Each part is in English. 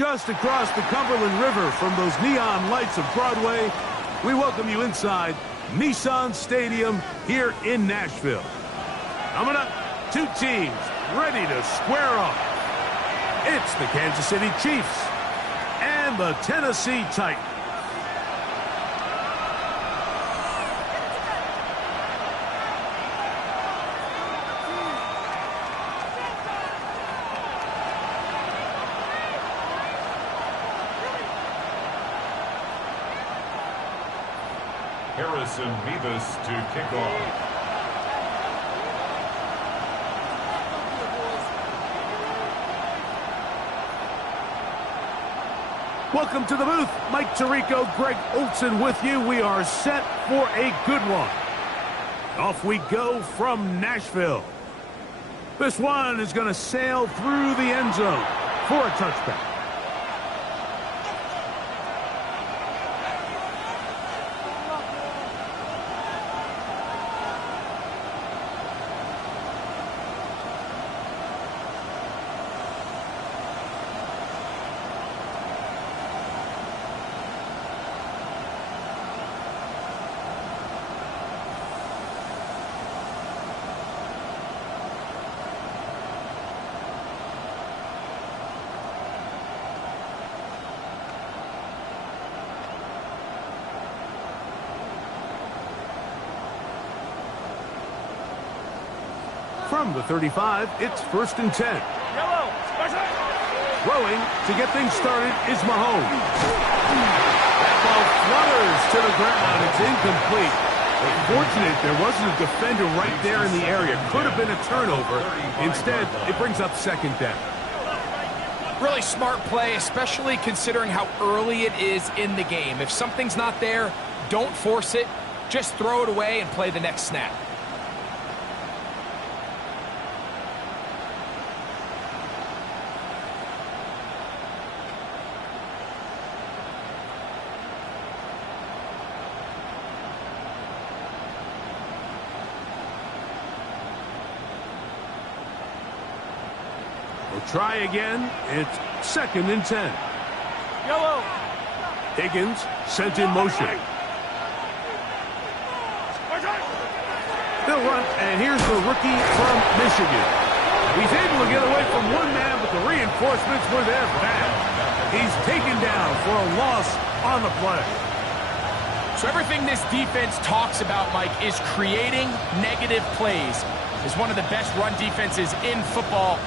Just across the Cumberland River from those neon lights of Broadway, we welcome you inside Nissan Stadium here in Nashville. Coming up, two teams ready to square off. It's the Kansas City Chiefs and the Tennessee Titans. Harrison Mevis to kick off. Welcome to the booth. Mike Tirico, Greg Olson with you. We are set for a good one. Off we go from Nashville. This one is going to sail through the end zone for a touchback. From the 35, it's 1st and 10. Throwing to get things started is Mahomes. That ball flutters to the ground. It's incomplete. Fortunate there wasn't a defender right there in the area. Could have been a turnover. Instead, it brings up 2nd down. Really smart play, especially considering how early it is in the game. If something's not there, don't force it. Just throw it away and play the next snap. We'll try again. It's 2nd and 10. Yellow. Higgins sent in motion. They'll run, and here's the rookie from Michigan. He's able to get away from one man, but the reinforcements were there fast. He's taken down for a loss on the play. So everything this defense talks about, Mike, is creating negative plays. It's one of the best run defenses in football.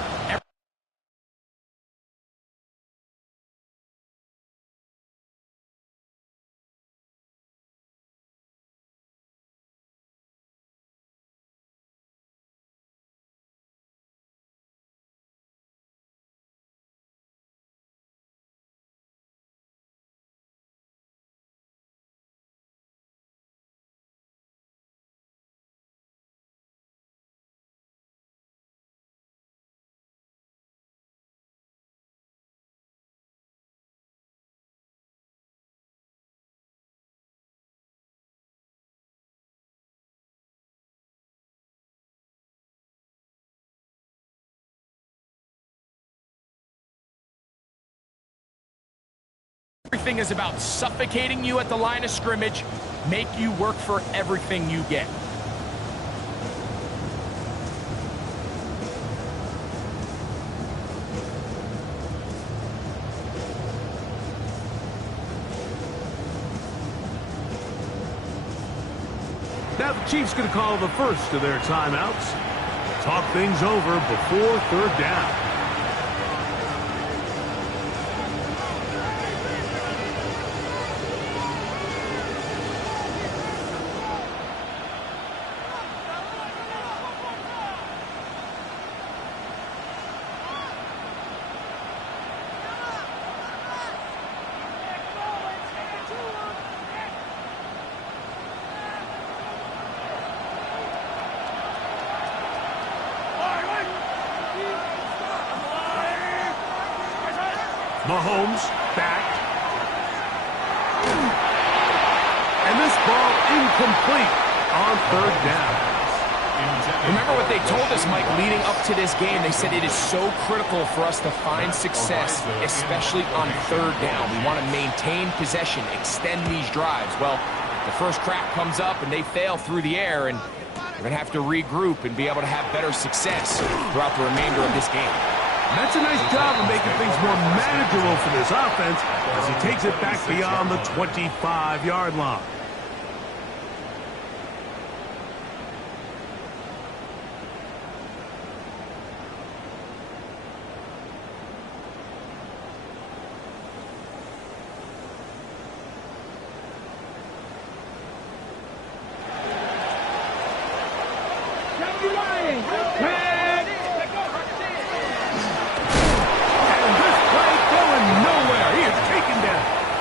Everything is about suffocating you at the line of scrimmage, make you work for everything you get. Now the Chiefs going to call the first of their timeouts. Talk things over before 3rd down. Mahomes back. And this ball incomplete on 3rd down. Remember what they told us, Mike, leading up to this game. They said it is so critical for us to find success, especially on third down. We want to maintain possession, extend these drives. Well, the first crack comes up and they fail through the air, and we're going to have to regroup and be able to have better success throughout the remainder of this game. That's a nice job of making things more manageable for this offense as he takes it back beyond the 25-yard line.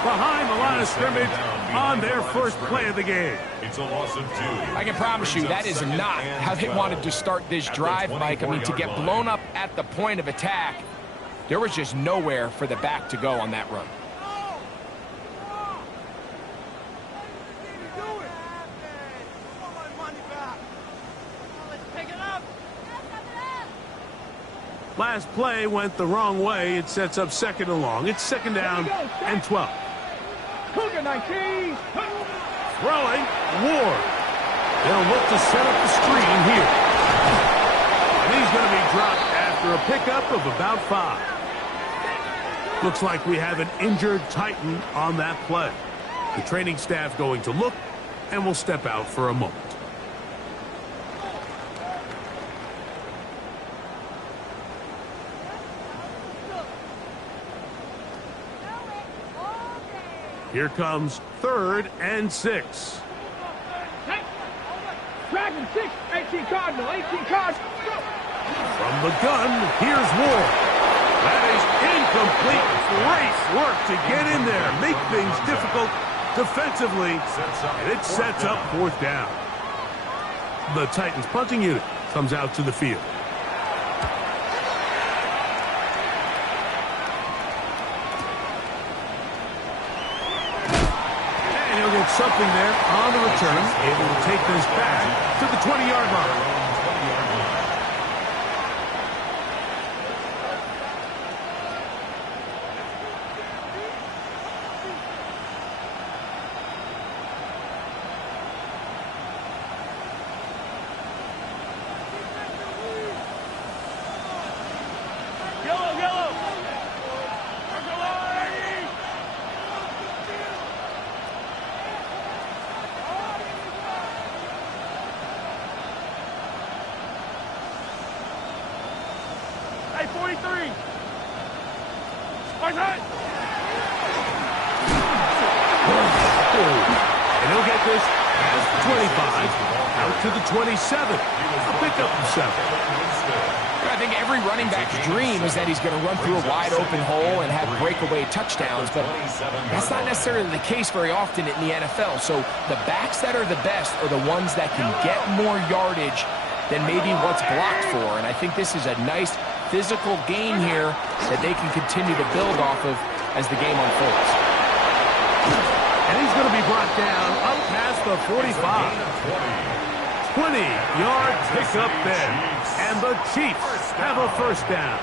Behind the line of scrimmage on their first play of the game. It's a loss of 2. I can promise you that is not how they wanted to start this drive, Mike. I mean, to get blown up at the point of attack, there was just nowhere for the back to go on that run. Last play went the wrong way. It sets up second and long. It's second down and 12. Throwing, Ward. They'll look to set up the screen here. And he's going to be dropped after a pickup of about 5. Looks like we have an injured Titan on that play. The training staff going to look, and will step out for a moment. Here comes 3rd and 6. Dragon 6, 18 Cardinal, 18 Cardinal. From the gun, here's Ward. That is incomplete. Great work to get in there, make things difficult defensively, and it sets up 4th down. The Titans punting unit comes out to the field. Something there on the return, able to take this back to the 20-yard line. And he'll get this as the 25 out to the 27. A pickup of 7. I think every running back's dream is that he's going to run through a wide-open hole and have breakaway touchdowns, but that's not necessarily the case very often in the NFL. So the backs that are the best are the ones that can get more yardage than maybe what's blocked for, and I think this is a nice physical gain here that they can continue to build off of as the game unfolds. And he's going to be brought down up past the 45. 20-yard pickup there. And the Chiefs have a first down.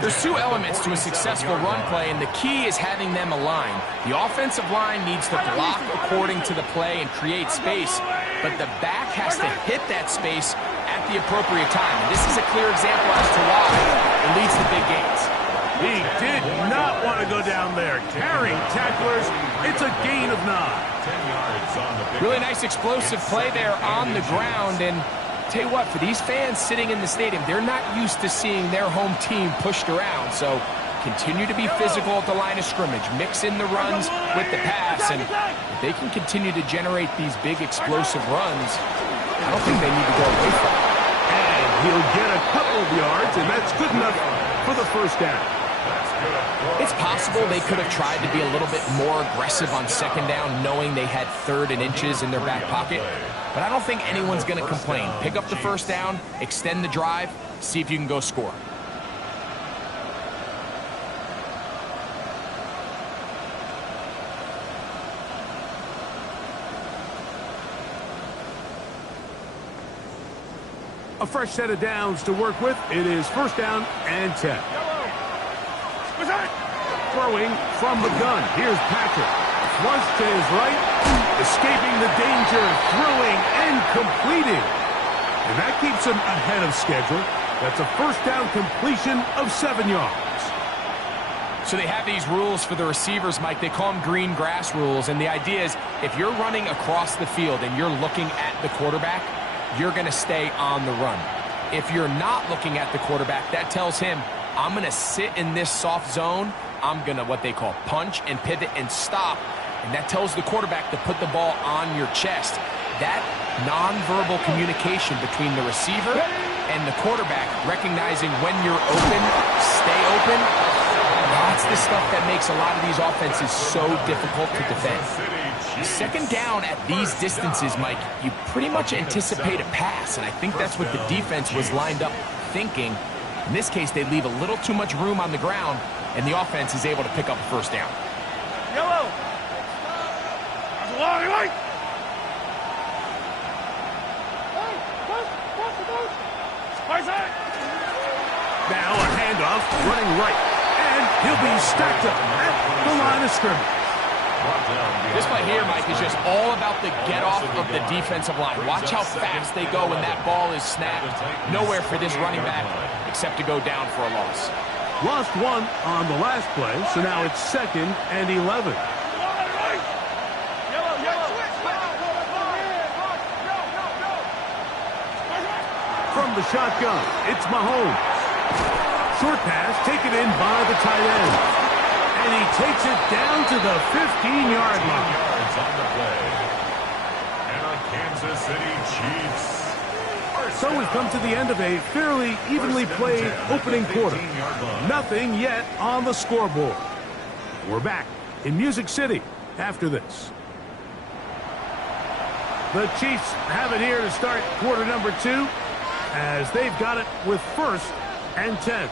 There's 2 elements to a successful run play, and the key is having them aligned. The offensive line needs to block according to the play and create space, but the back has to hit that space at the appropriate time. And this is a clear example as to why it leads to big gains. He did not want to go down there. Carrying tacklers, it's a gain of 9. 10 yards on the pick. Really nice explosive play there on the ground, and tell you what, for these fans sitting in the stadium, they're not used to seeing their home team pushed around, so continue to be physical at the line of scrimmage, mix in the runs with the pass, and if they can continue to generate these big explosive runs, I don't think they need to go away from it. And he'll get a couple of yards, and that's good enough for the first down. It's possible they could have tried to be a little bit more aggressive on second down, knowing they had 3rd and inches in their back pocket. But I don't think anyone's going to complain. Pick up the first down, extend the drive, see if you can go score. A fresh set of downs to work with. It is first down and 10. Throwing from the gun. Here's Patrick. Once to his right. Escaping the danger. Throwing and completing. And that keeps him ahead of schedule. That's a first down completion of 7 yards. So they have these rules for the receivers, Mike. They call them green grass rules. And the idea is if you're running across the field and you're looking at the quarterback, you're going to stay on the run. If you're not looking at the quarterback, that tells him, I'm going to sit in this soft zone. I'm going to what they call punch and pivot and stop. And that tells the quarterback to put the ball on your chest. That nonverbal communication between the receiver and the quarterback, recognizing when you're open, stay open, that's the stuff that makes a lot of these offenses so difficult to defend. Second down at these distances, Mike, you pretty much anticipate a pass, and I think that's what the defense was lined up thinking. In this case, they leave a little too much room on the ground, and the offense is able to pick up a first down. Yellow. Now a handoff, running right. And he'll be stacked up at the line of scrimmage. This play here, Mike, is just all about the get-off of the defensive line. Watch how fast they go when that ball is snapped. Nowhere for this running back except to go down for a loss. Lost one on the last play, so now it's 2nd and 11. From the shotgun, it's Mahomes. Short pass taken in by the tight end. And he takes it down to the 15-yard line. On the play. And a Kansas City Chiefs. So we've come to the end of a fairly evenly played opening quarter. Nothing yet on the scoreboard. We're back in Music City after this. The Chiefs have it here to start quarter number 2 as they've got it with 1st and 10.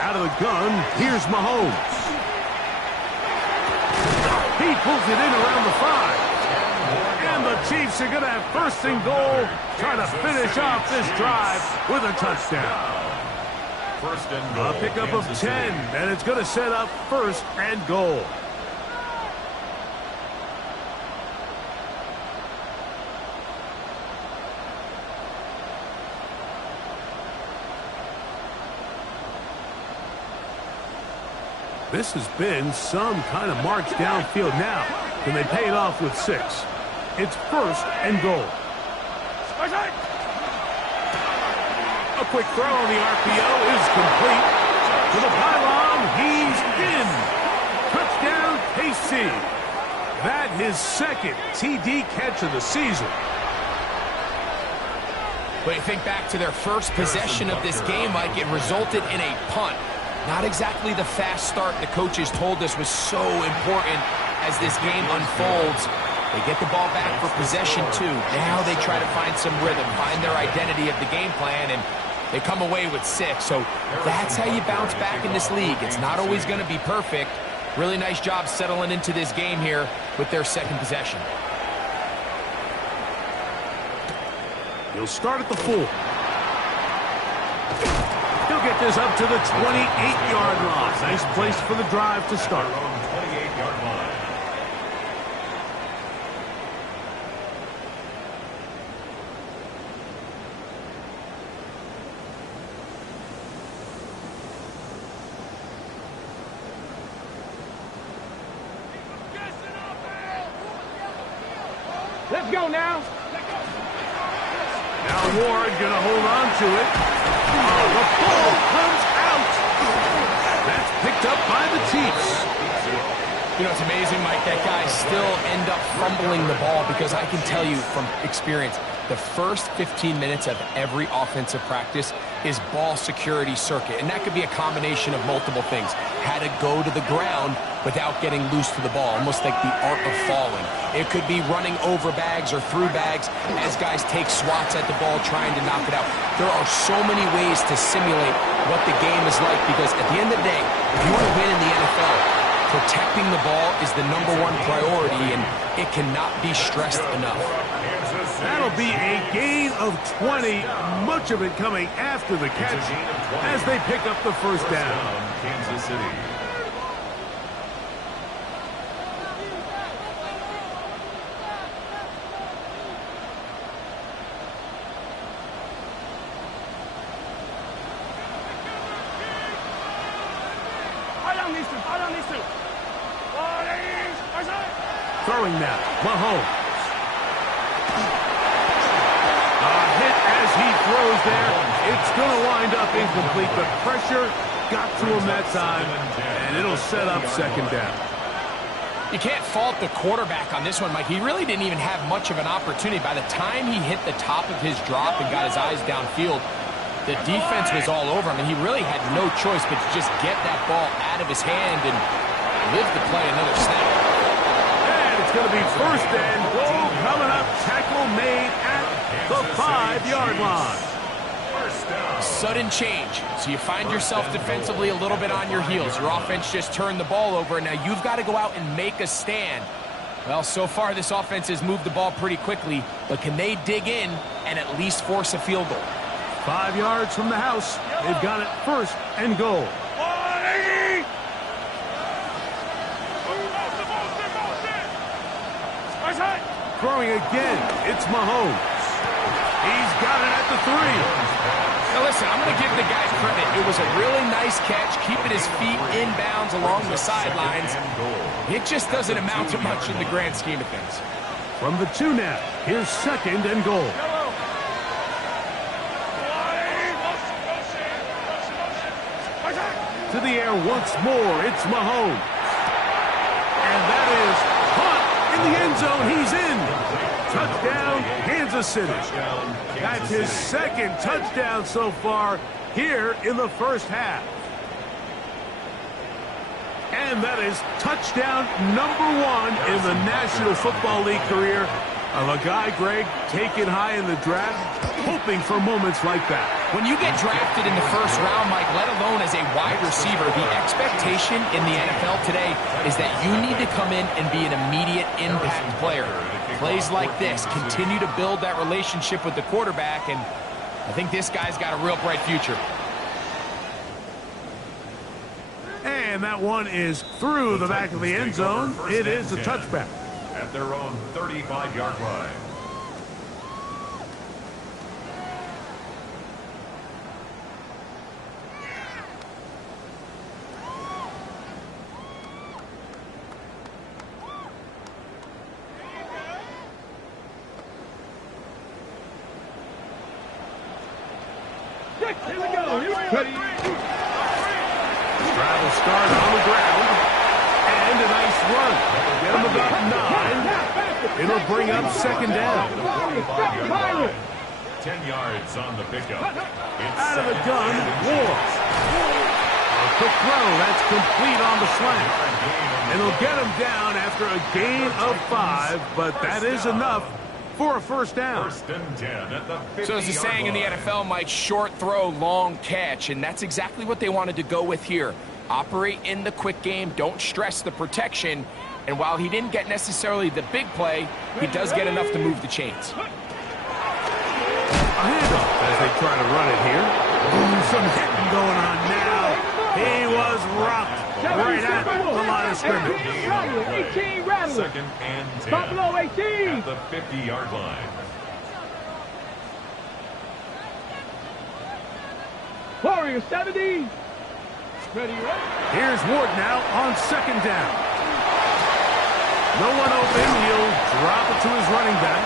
Out of the gun, here's Mahomes. He pulls it in around the 5. And the Chiefs are going to have 1st and goal, trying to finish off this drive with a touchdown. 1st and goal. A pickup of 10, and it's going to set up 1st and goal. This has been some kind of march downfield now. Can they pay it off with 6? It's 1st and goal. A quick throw on the RPO is complete. To the pylon, he's in. Touchdown, KC. That his 2nd TD catch of the season. But you think back to their first possession of this game, Mike, it resulted in a punt. Not exactly the fast start the coaches told us was so important as this game unfolds. They get the ball back for possession 2. Now they try to find some rhythm, find their identity of the game plan, and they come away with 6. So that's how you bounce back in this league. It's not always going to be perfect. Really nice job settling into this game here with their 2nd possession. He'll start at the 4. He'll get this up to the 28-yard line. Nice place for the drive to start. 28-yard line. Let's go now. Now Ward going to hold on to it. Oh, the ball comes out. That's picked up by the Chiefs. You know, it's amazing, Mike, that guys still end up fumbling the ball because I can tell you from experience, the first 15 minutes of every offensive practice his ball security circuit. And that could be a combination of multiple things. How to go to the ground without getting loose to the ball, almost like the art of falling. It could be running over bags or through bags as guys take swats at the ball trying to knock it out. There are so many ways to simulate what the game is like, because at the end of the day, if you want to win in the NFL, protecting the ball is the #1 priority, and it cannot be stressed enough. That'll be a gain of 20, much of it coming after the catch as they pick up the first down. Kansas City. Throwing now, Mahomes. A hit as he throws there. It's going to wind up incomplete. The pressure got to him that time, and it'll set up second down. You can't fault the quarterback on this one, Mike. He really didn't even have much of an opportunity. By the time he hit the top of his drop and got his eyes downfield, the defense was all over him, and he really had no choice but to just get that ball out of his hand and live to play another snap. It's going to be first and goal coming up. Tackle made at the 5-yard line. Sudden change. So you find yourself defensively a little bit on your heels. Your offense just turned the ball over, and now you've got to go out and make a stand. Well, so far this offense has moved the ball pretty quickly, but can they dig in and at least force a field goal? 5 yards from the house. They've got it first and goal. Throwing again, it's Mahomes. He's got it at the 3. Now listen, I'm going to give the guy credit. It was a really nice catch, keeping his feet inbounds along the sidelines. It just doesn't amount to much in the grand scheme of things. From the 2 now, here's second and goal. To the air once more, it's Mahomes. And that is caught in the end zone. He's in. Touchdown, Kansas City. That's his second touchdown so far here in the first half. And that is touchdown #1 in the National Football League career of a guy, Greg, taken high in the draft, hoping for moments like that. When you get drafted in the first round, Mike, let alone as a wide receiver, the expectation in the NFL today is that you need to come in and be an immediate impact player. Plays like this continue to build that relationship with the quarterback, and I think this guy's got a real bright future. And that one is through the back of the end zone. It is a touchback. At their own 35-yard line. Here we go. Travel start on the ground. And a nice run. Get him about 9. It'll bring up second down. 10 yards on the pickup. Out of the gun, Ward. A quick throw. That's complete on the slant. And they'll get him down after a gain of 5, but that is enough for a first down. First and 10 at the 50-yard So as a saying in the NFL, Mike, short throw, long catch, and that's exactly what they wanted to go with here. Operate in the quick game, don't stress the protection, and while he didn't get necessarily the big play, he does get enough to move the chains. A handoff as they try to run it here. Ooh, some hitting going on now. He was rocked right at the line of scrimmage. 18 rattle. Second and 10. Top below 18. At the 50-yard line. Warrior 70. Ready, ready. Here's Ward now on second down. No one open. He'll drop it to his running back.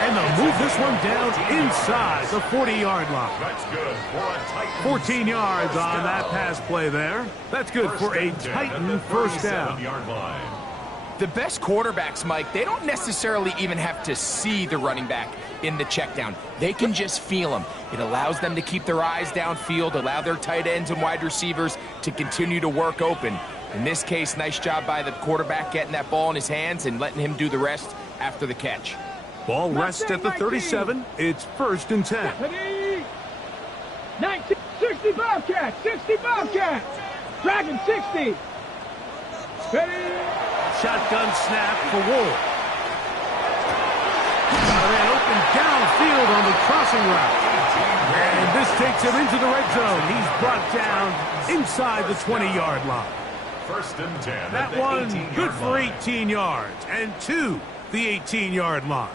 And they'll move this one down inside the 40-yard line. That's good for a Titan. 14 yards on that pass play there. That's good for a Titan first down. 47-yard line. The best quarterbacks, Mike, they don't necessarily even have to see the running back in the check down. They can just feel him. It allows them to keep their eyes downfield, allow their tight ends and wide receivers to continue to work open. In this case, nice job by the quarterback getting that ball in his hands and letting him do the rest after the catch. Ball rests at the 37. It's 1st and 10. 19, 60 Bobcats, 60 Bobcats. Dragon 60. Ready? Shotgun snap for Ward. Got a man open downfield on the crossing route. And this takes him into the red zone. He's brought down inside the 20-yard line. 1st and 10. That one good for 18 yards and to the 18-yard line.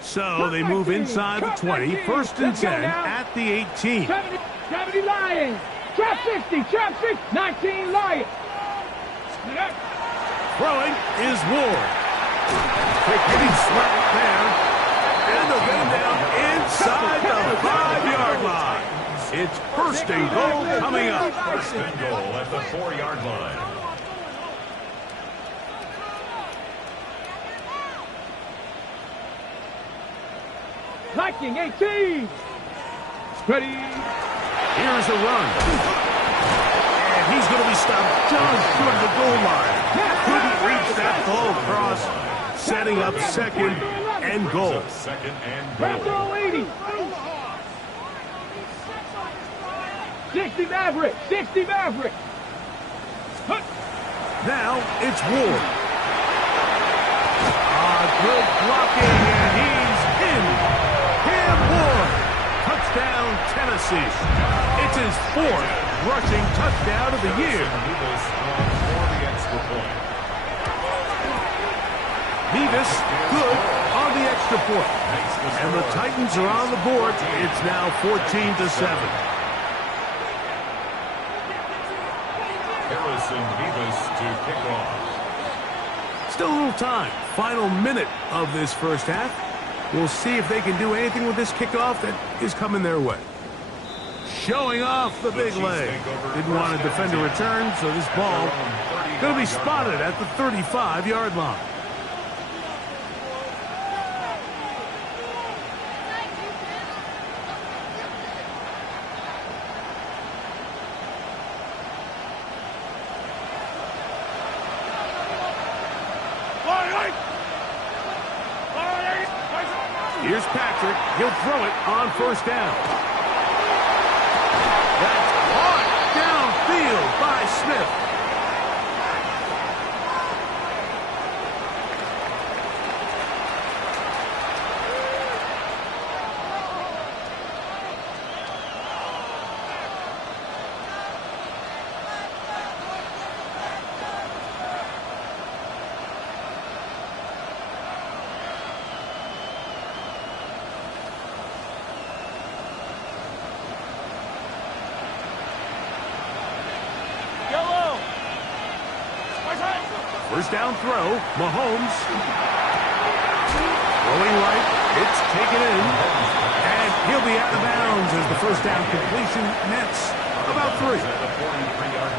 So they move inside the 20. 1st and 10 at the 18. 70 Lions. Trap 50, trap 50. 19 Lions. Throwing is Ward. Quick hitting slap there. And they'll get him down inside the 5-yard line. It's 1st and goal coming up. 1st and goal at the 4-yard line. Viking 18. Ready? Here's a run. And he's going to be stopped just short of the goal line. Couldn't reach that ball across, setting up 2nd and goal. 2nd and Red goal. zone 80. 60 Maverick, 60 Maverick. Now it's Ward. Good blocking, and he's in. Cam Ward. Touchdown, Tennessee. It's his 4th rushing touchdown of the year. Nevis good on the extra point. And the Titans are on the board. It's now 14-7. Harrison Nevis to kick off. Still a little time. Final minute of this first half. We'll see if they can do anything with this kickoff that is coming their way. Showing off the big leg. Didn't want to defend a return, so this ball going to be spotted at the 35-yard line. Here's Patrick. He'll throw it on 1st down. That's caught downfield by Smith. First down throw, Mahomes. Throwing right, it's taken in. And he'll be out of bounds as the first down completion nets about 3.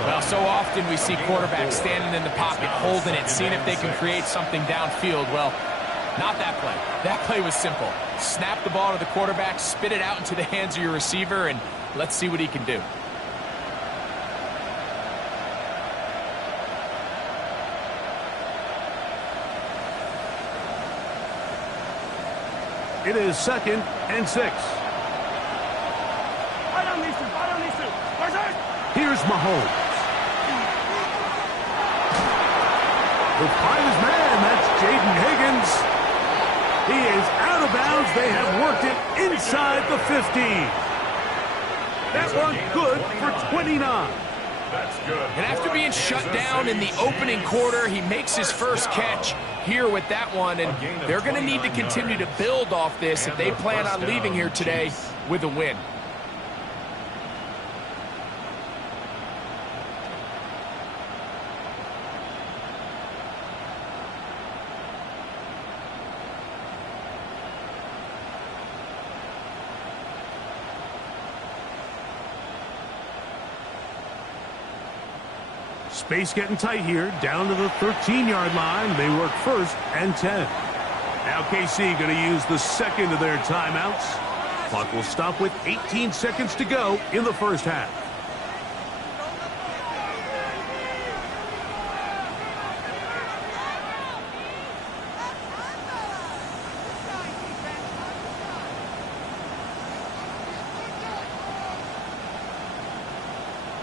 Well, so often we see quarterbacks standing in the pocket, holding it, seeing if they can create something downfield. Well, not that play. That play was simple. Snap the ball to the quarterback, spit it out into the hands of your receiver, and let's see what he can do. It is 2nd and 6. Here's Mahomes. With find his man, that's Jaden Higgins. He is out of bounds. They have worked it inside the 15. That one good for 29. That's good. And after being shut down in the opening quarter, he makes his first catch here with that one, and they're going to need to continue to build off this if they plan on leaving here today with a win. Space getting tight here, down to the 13-yard line. They work 1st and 10. Now KC going to use the second of their timeouts. Clock will stop with 18 seconds to go in the first half.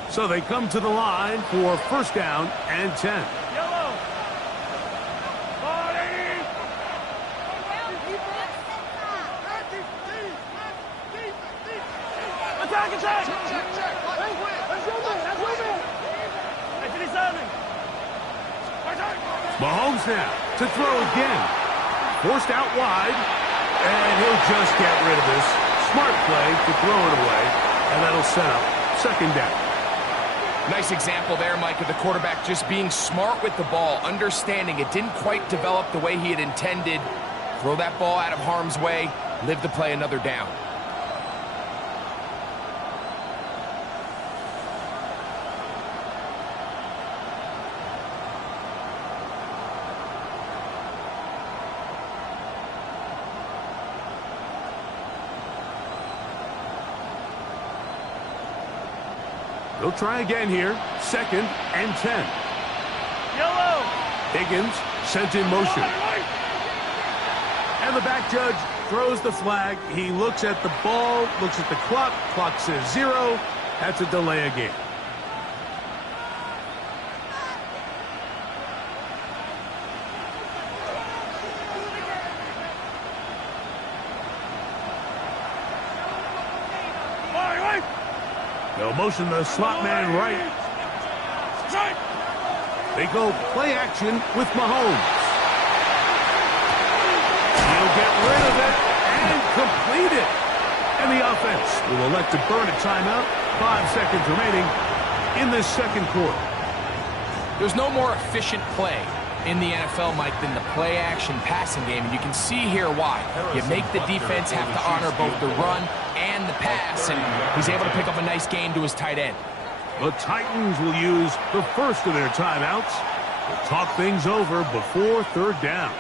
So they come to the line for 1st down and 10. Yellow. Attack, attack! Mahomes now to throw again. Forced out wide, and he'll just get rid of this. Smart play to throw it away, and that'll set up 2nd down. Nice example there, Mike, of the quarterback just being smart with the ball, understanding it didn't quite develop the way he had intended. Throw that ball out of harm's way, live to play another down. They'll try again here. 2nd and 10. Yellow. Higgins sent in motion. And the back judge throws the flag. He looks at the ball, looks at the clock. Clock says 0. That's a delay of game. They'll motion the slot man right. They go play action with Mahomes. He'll get rid of it and complete it. And the offense will elect to burn a timeout. 5 seconds remaining in this 2nd quarter. There's no more efficient play in the NFL, Mike, than the play-action passing game. And you can see here why. You make the defense have to honor both the run and the pass, and he's able to pick up a nice game to his tight end. The Titans will use the 1st of their timeouts to talk things over before 3rd down.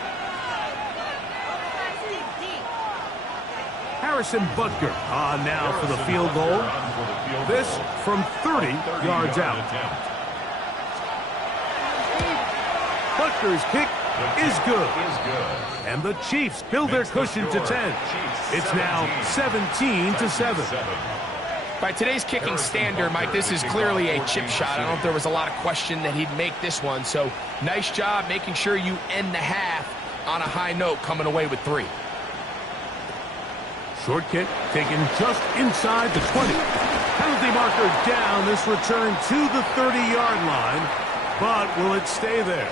Harrison Butker on now for the field goal. This from 30 yards out. Butker's kick is good. And the Chiefs build their cushion to 10. It's now 17-7. By today's kicking standard, Mike, this is clearly a chip shot. I don't know if there was a lot of question that he'd make this one. So nice job making sure you end the half on a high note, coming away with 3. Short kick taken just inside the 20. Penalty marker down. This return to the 30-yard line. But will it stay there?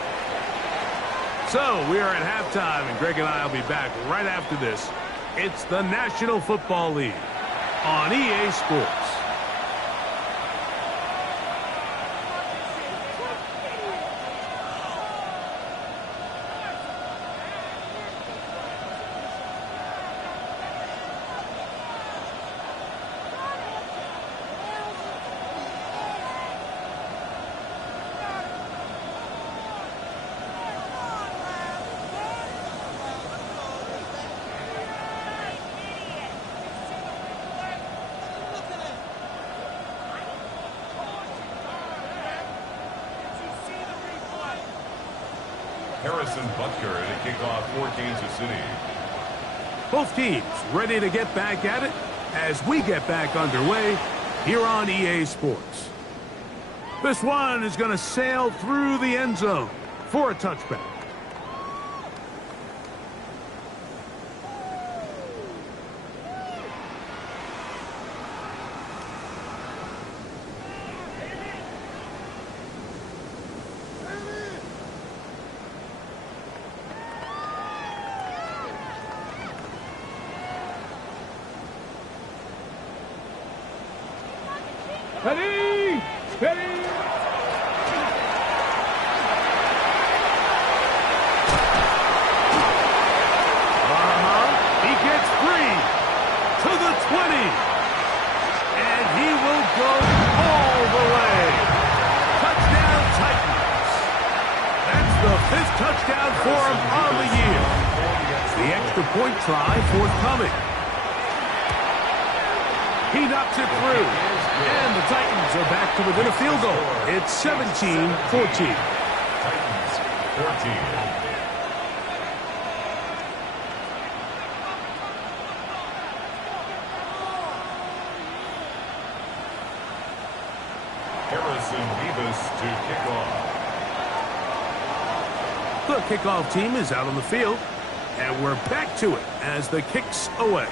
So we are at halftime, and Greg and I will be back right after this. It's the National Football League on EA Sports. Harrison Butker to kick off for Kansas City. Both teams ready to get back at it as we get back underway here on EA Sports. This one is going to sail through the end zone for a touchback. Ready! Ready! He gets free to the 20. And he will go all the way. Touchdown, Titans. touchdown for him on the year. The extra point try forthcoming. He knocks it through. And the Titans are back to within a field goal. It's 17-14. Titans 14. Harrison Beavis to kick off. The kickoff team is out on the field, and we're back to it as the kick's away.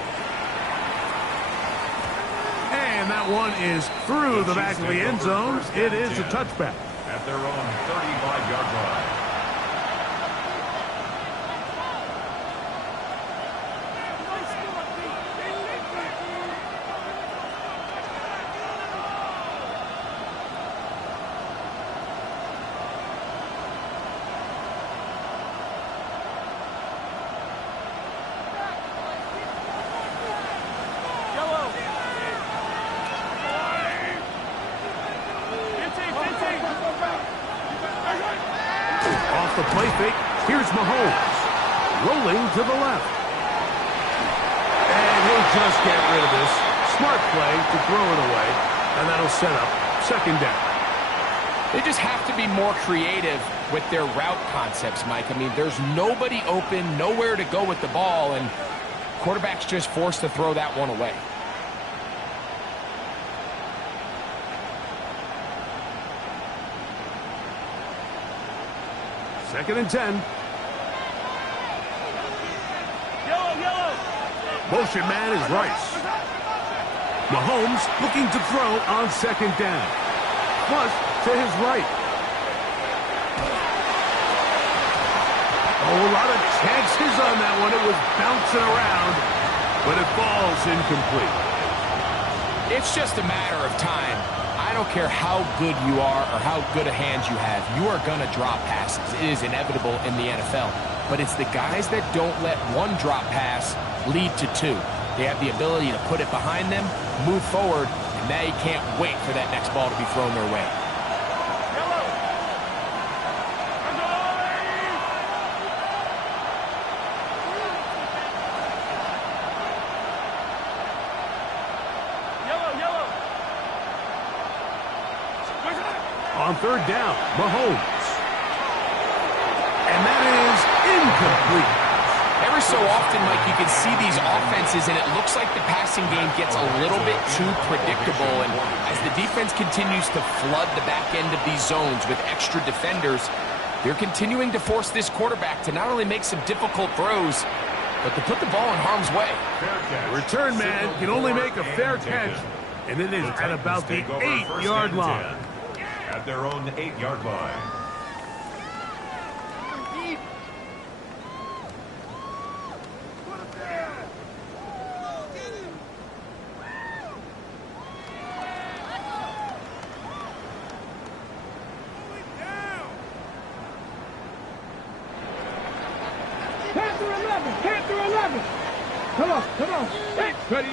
And that one is through the back of the end zone. It is a touchback. At their own 35-yard line. Off the play fake, here's Mahomes. Rolling to the left. And he'll just get rid of this. Smart play to throw it away. And that'll set up second down. They just have to be more creative with their route concepts, Mike. I mean, there's nobody open, nowhere to go with the ball, and quarterback's just forced to throw that one away. Second and 10. Motion man is Rice. Mahomes looking to throw on second down. Plus to his right. Oh, a lot of chances on that one. It was bouncing around, but it falls incomplete. It's just a matter of time. I don't care how good you are or how good a hand you have. You are going to drop passes. It is inevitable in the NFL. But it's the guys that don't let one drop pass lead to two. They have the ability to put it behind them, move forward, and they can't wait for that next ball to be thrown their way. On third down, Mahomes. And that is incomplete. Every so often, Mike, you can see these offenses, and it looks like the passing game gets a little bit too predictable. And as the defense continues to flood the back end of these zones with extra defenders, they're continuing to force this quarterback to not only make some difficult throws, but to put the ball in harm's way. Return man can only make a fair catch, and it is at about the 8-yard line. At their own 8-yard line. Panther 11. Come on. Ready.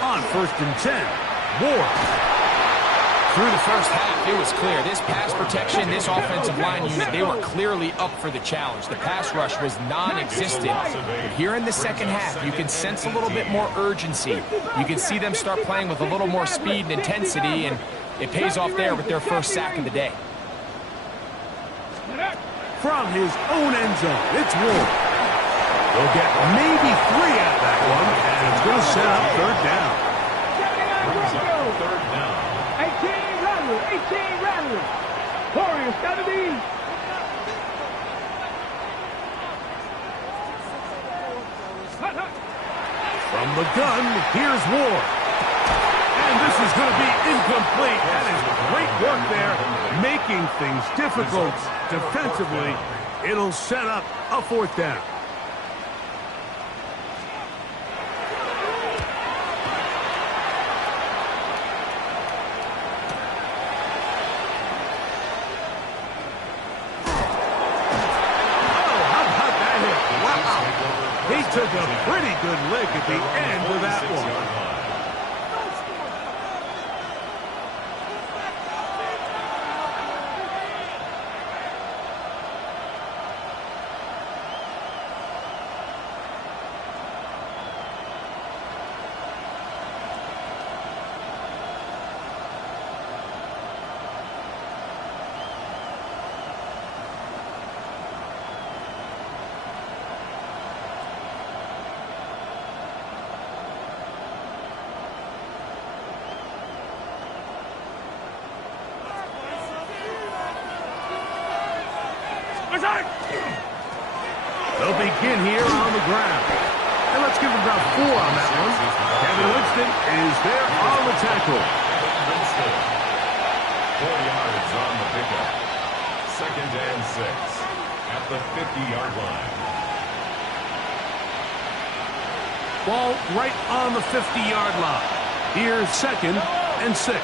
On first and 10, Ward. Through the first half, it was clear. This pass protection, this offensive line unit, they were clearly up for the challenge. The pass rush was non-existent. But here in the second half, you can sense a little bit more urgency. You can see them start playing with a little more speed and intensity, and it pays off there with their first sack of the day. From his own end zone, it's Ward. They'll get maybe 3 out of that one, and it's going to set up third down. Third down. 18 Rattler. Warriors got to be. From the gun, here's Ward. And this is going to be incomplete. That is great work there, making things difficult defensively. It'll set up a fourth down. He took a pretty good lick at the end of that one. gain here on the ground. And let's give him about 4 on that one. Kevin Winston is there on the tackle. 4 yards on the pickup. 2nd and 6 at the 50-yard line. Ball right on the 50-yard line. Here's 2nd and 6.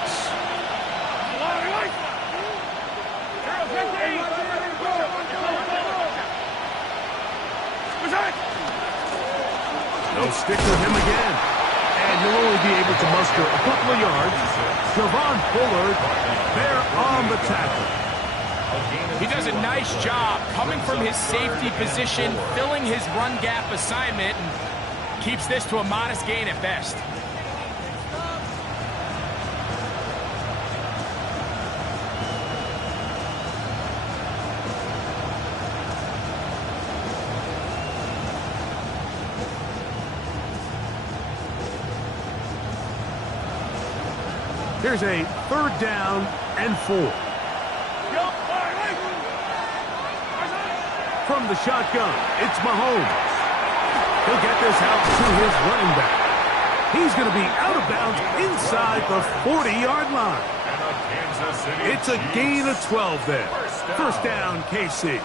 They'll stick with him again. And he'll only be able to muster a couple of yards. Javon Bullard there on the tackle. He does a nice job coming from his safety position, filling his run gap assignment, and keeps this to a modest gain at best. Here's a 3rd down and 4. From the shotgun, it's Mahomes. He'll get this out to his running back. He's going to be out of bounds inside the 40-yard line. It's a gain of 12 there. First down, KC.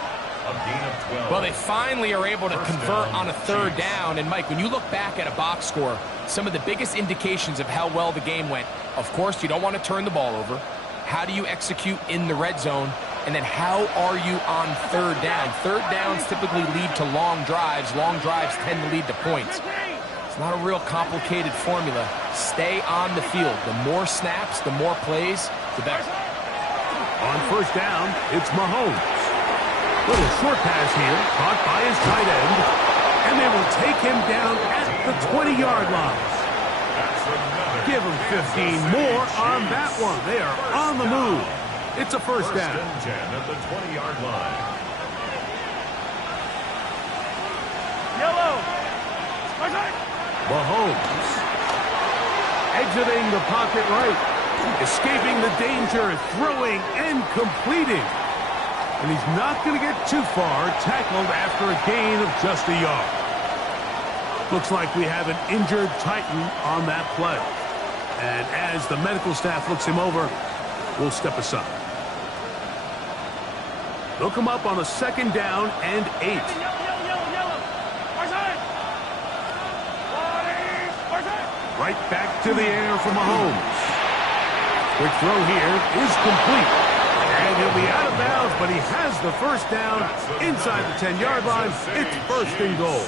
Well, they finally are able to convert on a 3rd down. And, Mike, when you look back at a box score, some of the biggest indications of how well the game went, of course, you don't want to turn the ball over. How do you execute in the red zone? And then how are you on 3rd down? 3rd downs typically lead to long drives. Long drives tend to lead to points. It's not a real complicated formula. Stay on the field. The more snaps, the more plays, the better. On 1st down, it's Mahomes. Little short pass here, caught by his tight end. And they will take him down at the 20-yard line. Give him 15 more on that one. They are on the move. It's a 1st down. 10 at the 20-yard line. Mahomes exiting the pocket right, escaping the danger, throwing and completing. And he's not going to get too far, tackled after a gain of just a yard. Looks like we have an injured Titan on that play. And as the medical staff looks him over, we'll step aside. They'll come up on a 2nd down and 8. Right back to the air for Mahomes. Quick throw here is complete. And he'll be out of bounds, but he has the 1st down inside the 10-yard line. It's 1st and goal.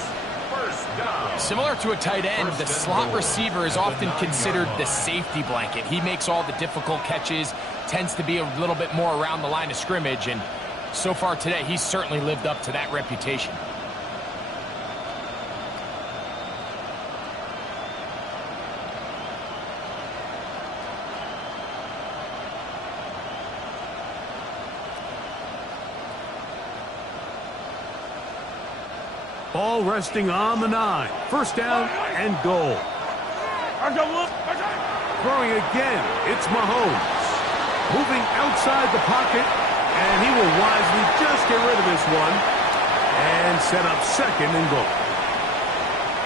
Similar to a tight end, the slot receiver is often considered the safety blanket. He makes all the difficult catches, tends to be a little bit more around the line of scrimmage, and so far today, he's certainly lived up to that reputation. Ball resting on the 9. 1st down and goal. Throwing again, it's Mahomes. Moving outside the pocket, and he will wisely just get rid of this one and set up 2nd and goal.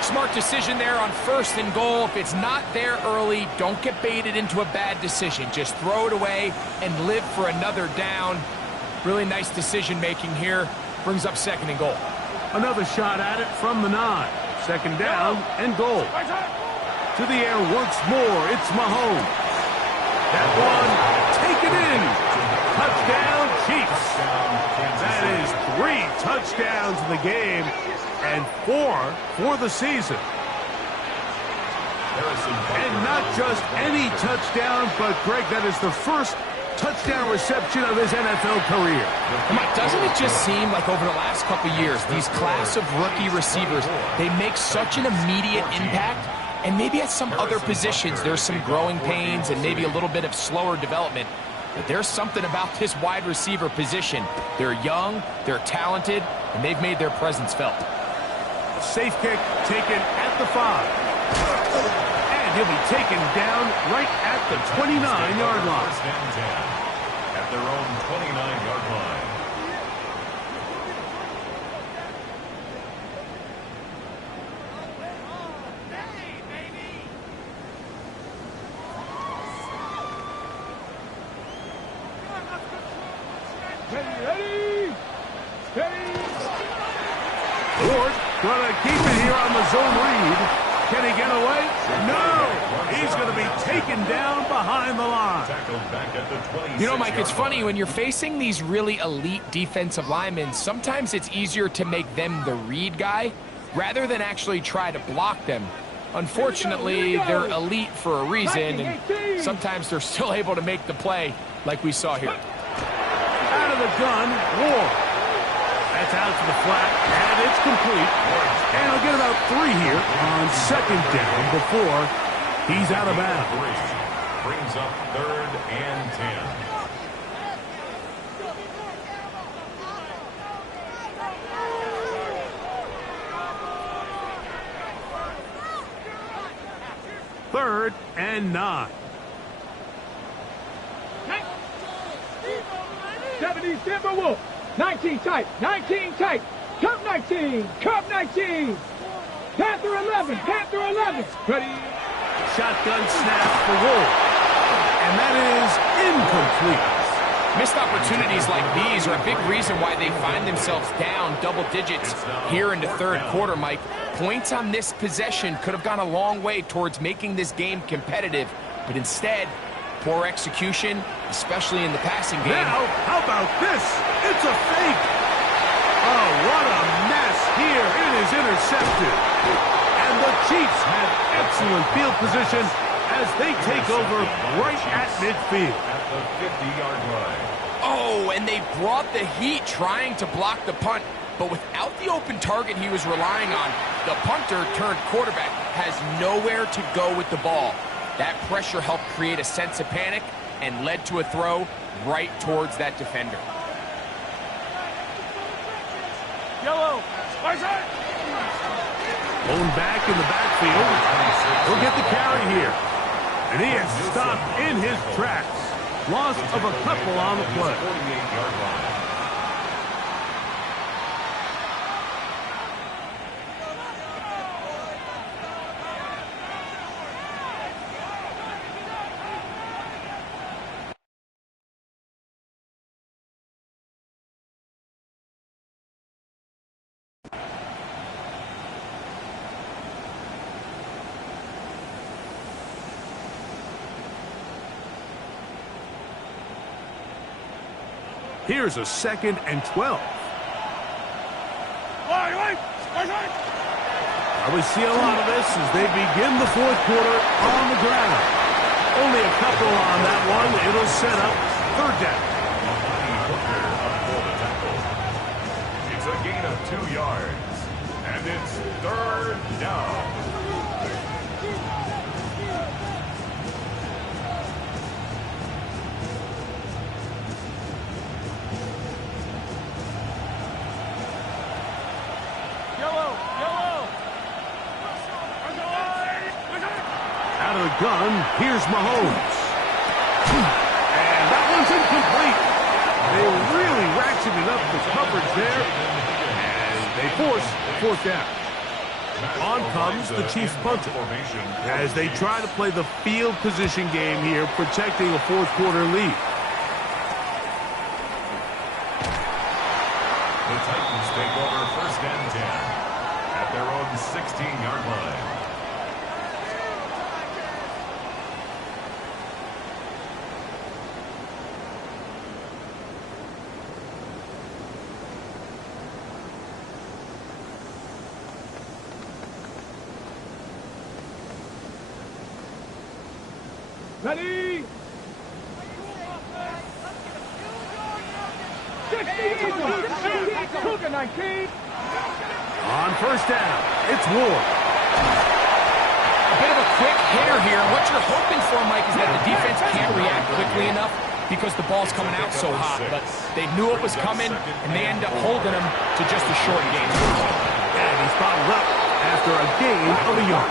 Smart decision there on 1st and goal. If it's not there early, don't get baited into a bad decision. Just throw it away and live for another down. Really nice decision making here. Brings up 2nd and goal. Another shot at it from the 9. 2nd down and goal. To the air once more, it's Mahomes. That one, take it in. Touchdown, Chiefs. That is 3 touchdowns in the game and 4 for the season. And not just any touchdown, but, Greg, that is the 1st touchdown reception of his NFL career. Mike, doesn't it just seem like over the last couple years, these class of rookie receivers, they make such an immediate impact, and maybe at some other positions there's some growing pains and maybe a little bit of slower development, but there's something about this wide receiver position. They're young, they're talented, and they've made their presence felt. A safe kick taken at the 5. He'll be taken down right at the 29-yard line. At their own 29-yard line. Ready, steady. Ward gonna keep it here on the zone read. Can he get away? No! He's going to be taken down behind the line. You know, Mike, it's funny, when you're facing these really elite defensive linemen, sometimes it's easier to make them the read guy rather than actually try to block them. Unfortunately, they're elite for a reason, and sometimes they're still able to make the play like we saw here. Out of the gun, Ward. That's out to the flat, and it's complete. And he'll get about 3 here on second down before he's out of bounds. Brings up 3rd and 10. Third and 9. 70 Timberwolf. 19 tight. 19 tight. Cup 19. Cup 19. Panther 11. Panther 11. Ready. Shotgun snap for Wolf. And that is incomplete. Missed opportunities like these are a big reason why they find themselves down double digits here in the third quarter, Mike. Points on this possession could have gone a long way towards making this game competitive, but instead, poor execution, especially in the passing game. Now, how about this? It's a fake. Oh, what a mess here. It is intercepted. And the Chiefs have excellent field position as they take over right at midfield. At the 50-yard line. Oh, and they brought the heat trying to block the punt, but without the open target he was relying on, the punter turned quarterback has nowhere to go with the ball. That pressure helped create a sense of panic and led to a throw right towards that defender. Yellow. Blown back in the backfield. He'll get the carry here. And he is stopped in his tracks. Loss of a couple on the play. 48-yard line. Here's a 2nd and 12. We see a lot of this as they begin the fourth quarter on the ground. Only a couple on that one. It'll set up 3rd down. It's a gain of 2 yards. And it's 3rd down. Out of the gun, here's Mahomes. And that one's incomplete. They really ratcheted up the coverage there. And they force 4th down. On comes the Chiefs punter as they try to play the field position game here, protecting a fourth quarter lead. The Titans take over 1st and 10 at their own 16-yard line. Ready. 19. On 1st down, it's Ward. A bit of a quick hitter here. What you're hoping for, Mike, is that the defense can't react quickly enough because the ball's coming out so hot. But they knew it was coming, and they end up holding him to just a short game. And he's bottled up after a gain of a yard.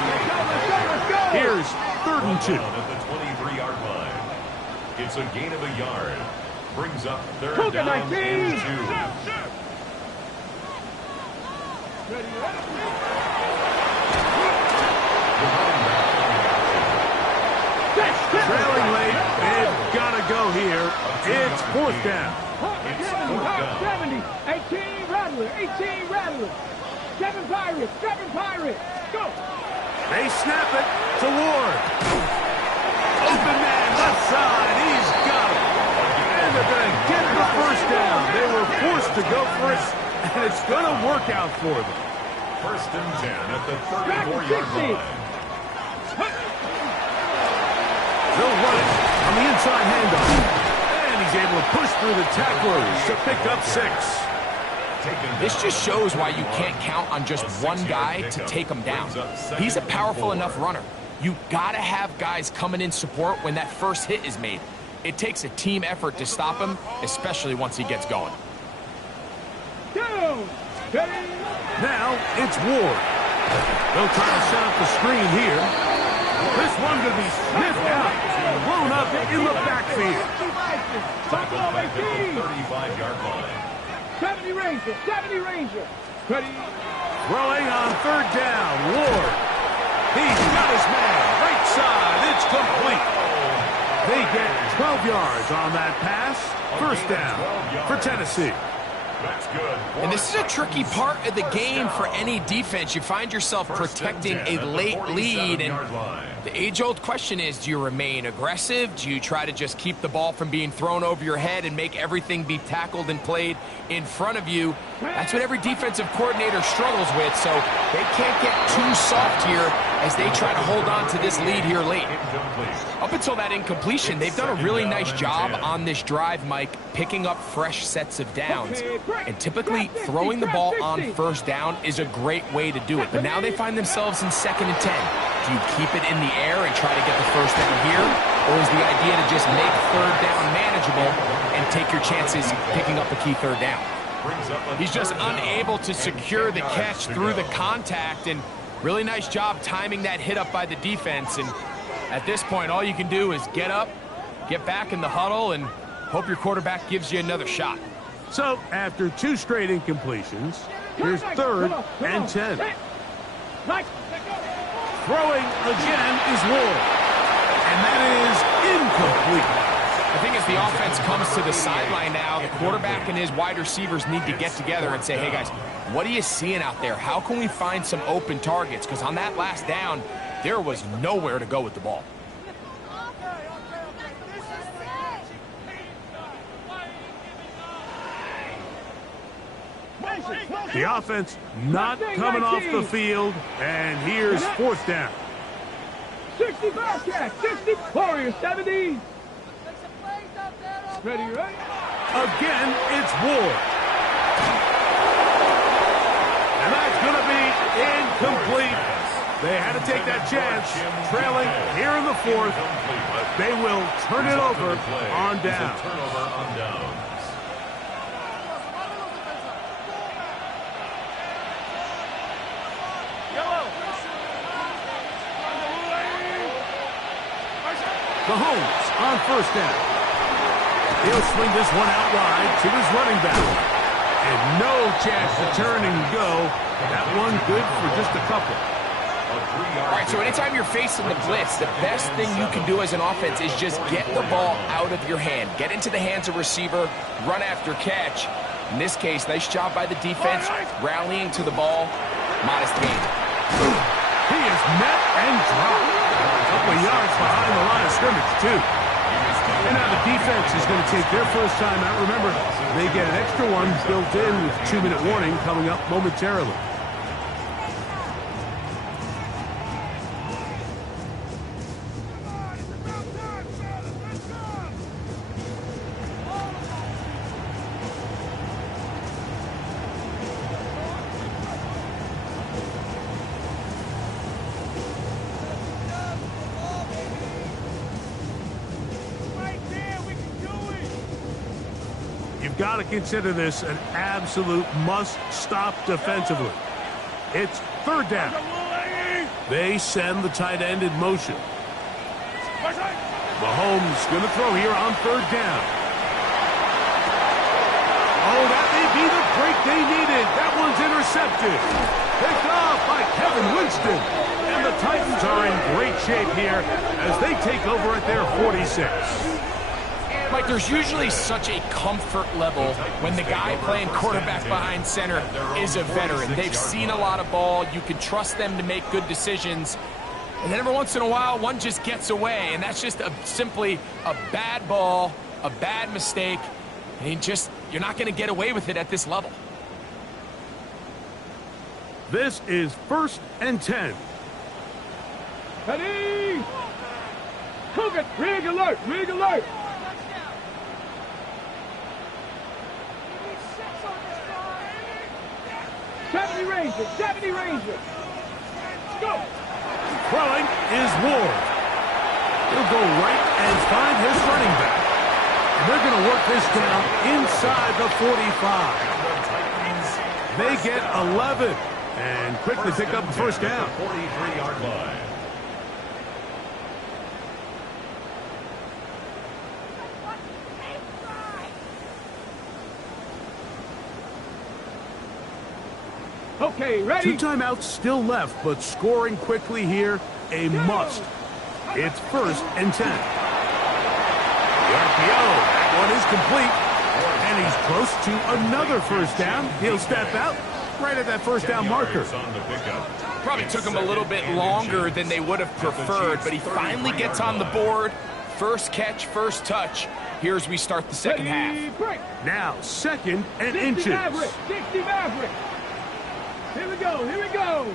Here's 3rd and 2. At the 23-yard line. It's a gain of a yard. Brings up 3rd down and 2. Trailing late, they've got to go here. It's 4th down. It's 70, fourth down. 70, 18 Rattler, 18 Rattler. 7 Pirates, 7 Pirates. Go. They snap it to Ward. Open man, left side. He's got it. And they're going to get the first down. They were forced to go for it, and it's going to work out for them. First and 10 at the 34-yard line. They'll run it on the inside handoff. And he's able to push through the tacklers to pick up 6. This just shows why you can't count on just one guy to take him down. He's a powerful enough runner. You gotta have guys coming in support when that first hit is made. It takes a team effort to stop him, especially once he gets going. Down. Now it's Ward. They'll try to set up the screen here. This one going to be sniffed out, blown up in the backfield. Buffalo 18. 35-yard line. 70 Ranger, 70 Ranger. Ready. Throwing on third down, Ward. He's got his man, right side, it's complete. They get 12 yards on that pass. First down for Tennessee. That's good. And this is a tricky part of the game for any defense. You find yourself protecting a late lead, and the age-old question is, do you remain aggressive? Do you try to just keep the ball from being thrown over your head and make everything be tackled and played in front of you? That's what every defensive coordinator struggles with, so they can't get too soft here as they try to hold on to this lead here late. Up until that incompletion, they've done a really nice job on this drive, Mike, picking up fresh sets of downs. And typically, throwing the ball on first down is a great way to do it. But now they find themselves in 2nd and 10. Do you keep it in the air and try to get the first down here? Or is the idea to just make third down manageable and take your chances picking up a key third down? He's just unable to secure the catch through the contact, and really nice job timing that hit up by the defense. And at this point, all you can do is get up, get back in the huddle, and hope your quarterback gives you another shot. So, after 2 straight incompletions, here's 3rd and 10. Throwing again is Ward. And that is incomplete. I think as the offense comes to the sideline now, the quarterback and his wide receivers need to get together and say, hey guys, what are you seeing out there? How can we find some open targets? Because on that last down, there was nowhere to go with the ball. The offense not coming off the field, and here's 4th down. 60 Bearcats, 60 Warriors, 70. Ready, ready? Again, it's Ward. And that's going to be incomplete. They had to take that chance, trailing here in the 4th, but they will turn it over on down. Turnover on downs. Mahomes on first down. He'll swing this one out wide to his running back. And no chance to turn and go. That one good for just a couple. All right, so anytime you're facing the blitz, the best thing you can do as an offense is just get the ball out of your hand. Get into the hands of receiver, run after catch. In this case, nice job by the defense, rallying to the ball. Modest gain. He is met and dropped. A couple of yards behind the line of scrimmage, too. And now the defense is going to take their first time out. Remember, they get an extra one built in with 2-minute warning coming up momentarily. You've got to consider this an absolute must-stop defensively. It's 3rd down. They send the tight end in motion. Mahomes going to throw here on 3rd down. Oh, that may be the break they needed. That one's intercepted. Picked off by Kevin Winston. And the Titans are in great shape here as they take over at their 46. Mike, there's usually such a comfort level when the guy playing quarterback behind center is a veteran. They've seen a lot of ball. You can trust them to make good decisions. And then every once in a while, one just gets away, and that's just simply a bad ball, a bad mistake, and you're not going to get away with it at this level. This is 1st and 10. Ready? Cook it. Rig alert. Rig alert. Rangers. 70 Rangers. Let's go. Throwing is Ward. He'll go right and find his running back. And they're going to work this down inside the 45. They get 11 and quickly pick up the first down. 43-yard line. Okay, ready? 2 timeouts still left, but scoring quickly here, a must. It's 1st and 10. The RPO, that one is complete. And he's close to another first down. He'll step out right at that first down marker. Probably took him a little bit longer than they would have preferred, but he finally gets on the board. First catch, first touch. Here as we start the second half. Now, 2nd and 60 inches. Maverick, 60 Maverick. Here we go, here we go.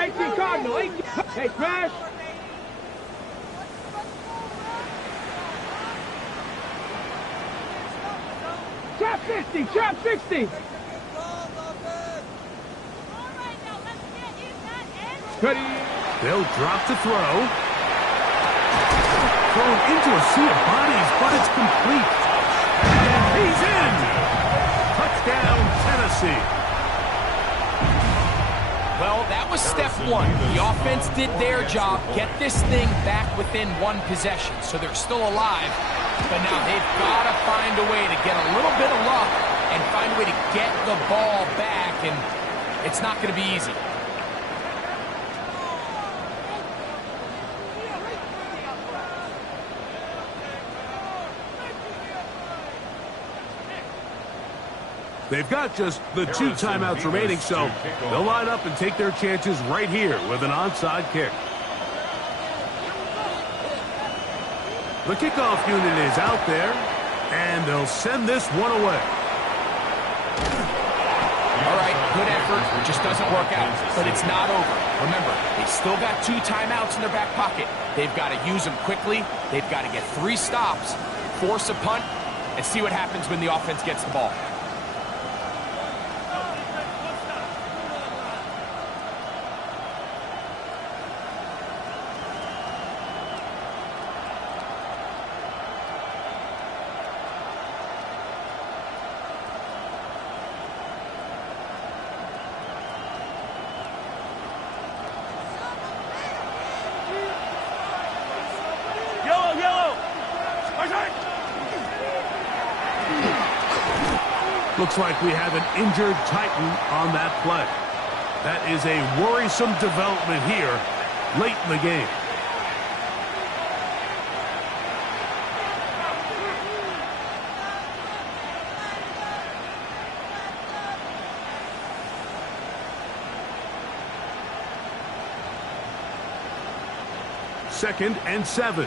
18 Cardinal, 18. Hey, Crash. Trap 50, trap 60. Ready. They'll drop to throw. Thrown into a sea of bodies, but it's complete. And he's in. Touchdown, Tennessee. Well, that was step one. The offense did their job, get this thing back within one possession, so they're still alive. But now they've got to find a way to get a little bit of luck and find a way to get the ball back, and it's not going to be easy. They've got just the 2 timeouts remaining, so they'll line up and take their chances right here with an onside kick. The kickoff unit is out there, and they'll send this one away. All right, good effort. It just doesn't work out, but it's not over. Remember, they've still got 2 timeouts in their back pocket. They've got to use them quickly. They've got to get 3 stops, force a punt, and see what happens when the offense gets the ball. Looks like we have an injured Titan on that play. That is a worrisome development here late in the game. Second and 7.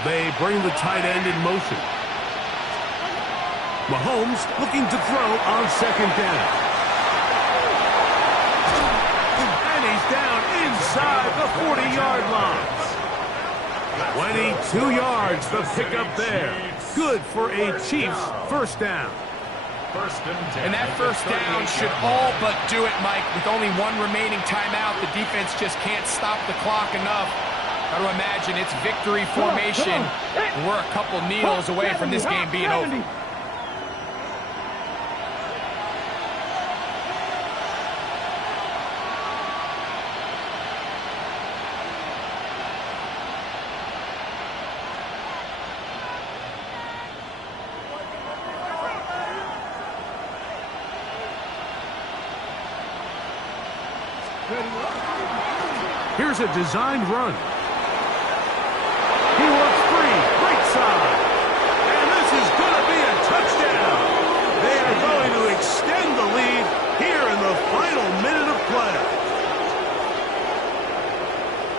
They bring the tight end in motion. Mahomes looking to throw on 2nd down. And he's down inside the 40-yard line. 22 yards, the pickup there. Good for a Chiefs first down. And that first down should all but do it, Mike. With only 1 remaining timeout, the defense just can't stop the clock enough. Got to imagine it's victory formation. And we're a couple kneels away from this game being over. Here's a designed run.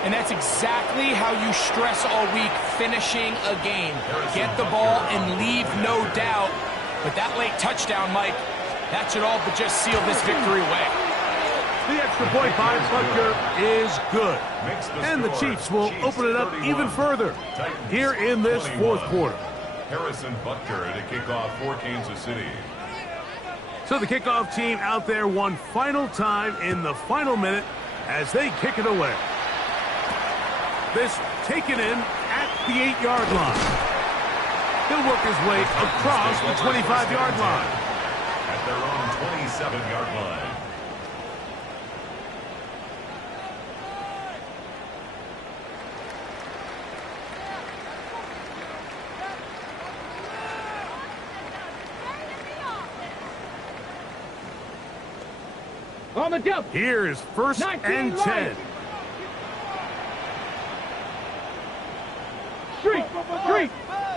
And that's exactly how you stress all week, finishing a game. Get the ball and leave no doubt. But that late touchdown, Mike, that should all but just seal this victory away. The extra point by Butker is good. And the Chiefs will open it up even further here in this fourth quarter. Harrison Butker to kick off for Kansas City. So the kickoff team out there one final time in the final minute as they kick it away. This taken in at the 8-yard line. He'll work his way across the 25-yard line. At their own 27-yard line. On the double. Here is first and 10. Street.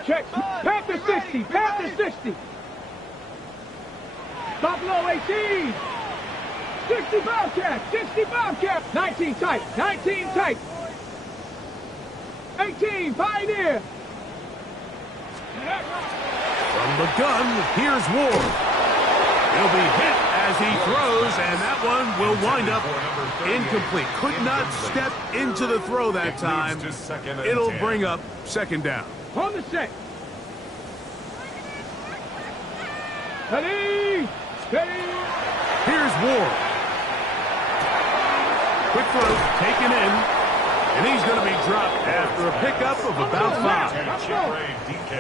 Check. Panther 60. Panther 60. Buffalo 18. 65 cap. 65 cap. 19 tight. 19 tight. 18 Pioneer. From the gun, here's Ward. He'll be hit as he throws, and that one will wind up incomplete. Could not step into the throw that time. It'll bring up second down. On the set. Ready. Here's Ward. Quick throw taken in, and he's going to be dropped after a pickup of about 5.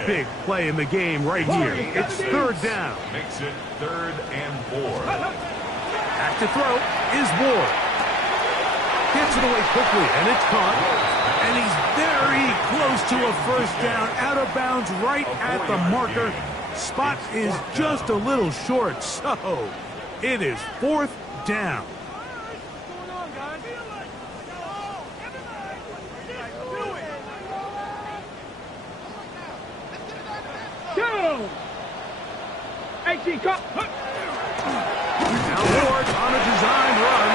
Big play in the game right here. It's third down. Makes it 3rd and 4. Back to throw is Ward. Gets it away quickly, and it's caught. And he's very close to a first down, out of bounds right at the marker. Spot is just a little short, so it is 4th down. Go! 18 cut. Now Ward on a design run,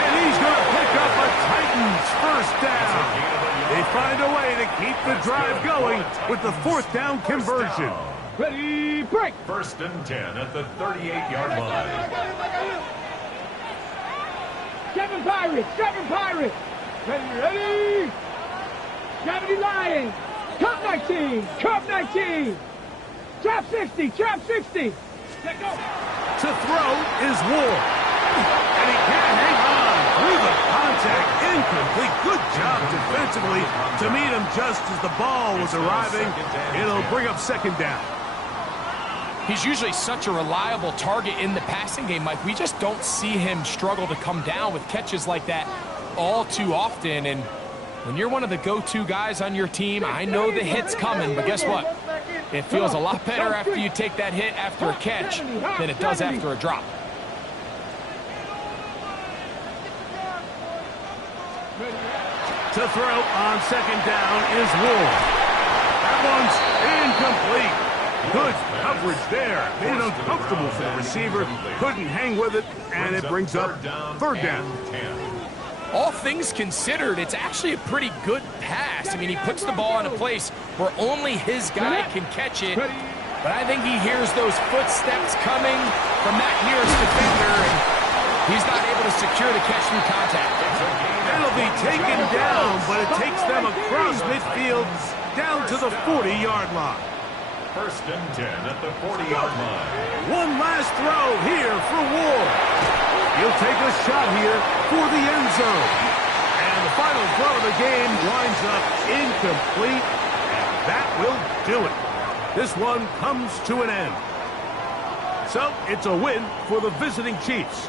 and he's going to pick up a Titans first down. They find a way to keep the drive going with the 4th down conversion. Ready, break. 1st and 10 at the 38-yard line. 7 Pirates. Ready. 70 Lions. Cup 19. Trap 60. Let go. To throw is Ward. And he can't hang on through the contact. Incomplete. Good job defensively to meet him just as the ball was arriving. It'll bring up second down. He's usually such a reliable target in the passing game, Mike. We just don't see him struggle to come down with catches like that all too often. And when you're one of the go-to guys on your team, I know the hit's coming, but guess what? It feels a lot better after you take that hit after a catch than it does after a drop. To throw on second down is Ward. That one's incomplete. Good coverage there. Made it uncomfortable for the receiver. Couldn't hang with it, and it brings up third down. All things considered, it's actually a pretty good pass. I mean, he puts the ball in a place where only his guy can catch it. But I think he hears those footsteps coming from that nearest defender, and he's not able to secure the catch through contact. It'll be taken down, but it takes them across midfield down to the 40-yard line. 1st and 10 at the 40-yard line. One last throw here for Ward. He'll take a shot here for the end zone. And the final throw of the game winds up incomplete, and that will do it. This one comes to an end. So it's a win for the visiting Chiefs.